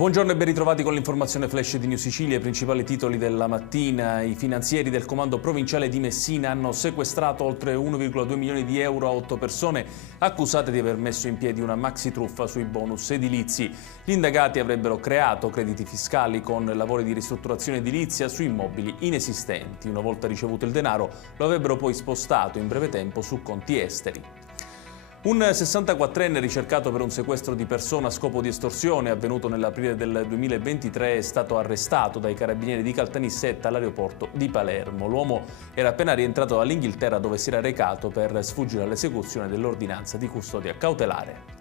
Buongiorno e ben ritrovati con l'informazione flash di New Sicilia. I principali titoli della mattina. I finanzieri del comando provinciale di Messina hanno sequestrato oltre 1,2 milioni di euro a 8 persone accusate di aver messo in piedi una maxi truffa sui bonus edilizi. Gli indagati avrebbero creato crediti fiscali con lavori di ristrutturazione edilizia su immobili inesistenti. Una volta ricevuto il denaro, lo avrebbero poi spostato in breve tempo su conti esteri. Un 64enne ricercato per un sequestro di persona a scopo di estorsione avvenuto nell'aprile del 2023 è stato arrestato dai carabinieri di Caltanissetta all'aeroporto di Palermo. L'uomo era appena rientrato dall'Inghilterra dove si era recato per sfuggire all'esecuzione dell'ordinanza di custodia cautelare.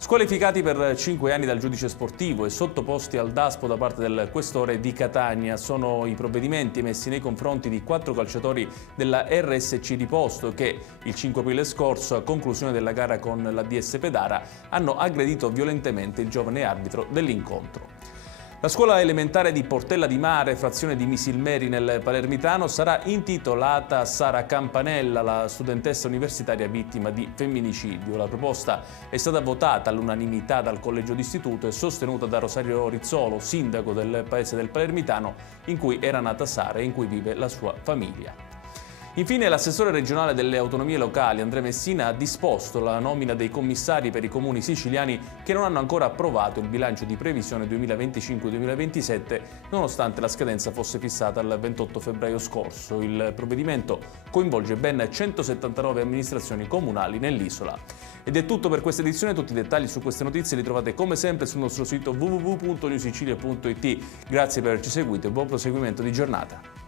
Squalificati per 5 anni dal giudice sportivo e sottoposti al DASPO da parte del questore di Catania sono i provvedimenti emessi nei confronti di 4 calciatori della RSC Riposto che il 5 aprile scorso, a conclusione della gara con la DS Pedara, hanno aggredito violentemente il giovane arbitro dell'incontro. La scuola elementare di Portella di Mare, frazione di Misilmeri nel Palermitano, sarà intitolata a Sara Campanella, la studentessa universitaria vittima di femminicidio. La proposta è stata votata all'unanimità dal collegio d'istituto e sostenuta da Rosario Rizzolo, sindaco del paese del Palermitano, in cui era nata Sara e in cui vive la sua famiglia. Infine, l'assessore regionale delle autonomie locali, Andrea Messina, ha disposto la nomina dei commissari per i comuni siciliani che non hanno ancora approvato il bilancio di previsione 2025-2027, nonostante la scadenza fosse fissata al 28 febbraio scorso. Il provvedimento coinvolge ben 179 amministrazioni comunali nell'isola. Ed è tutto per questa edizione. Tutti i dettagli su queste notizie li trovate come sempre sul nostro sito www.newsicilia.it. Grazie per averci seguito e buon proseguimento di giornata.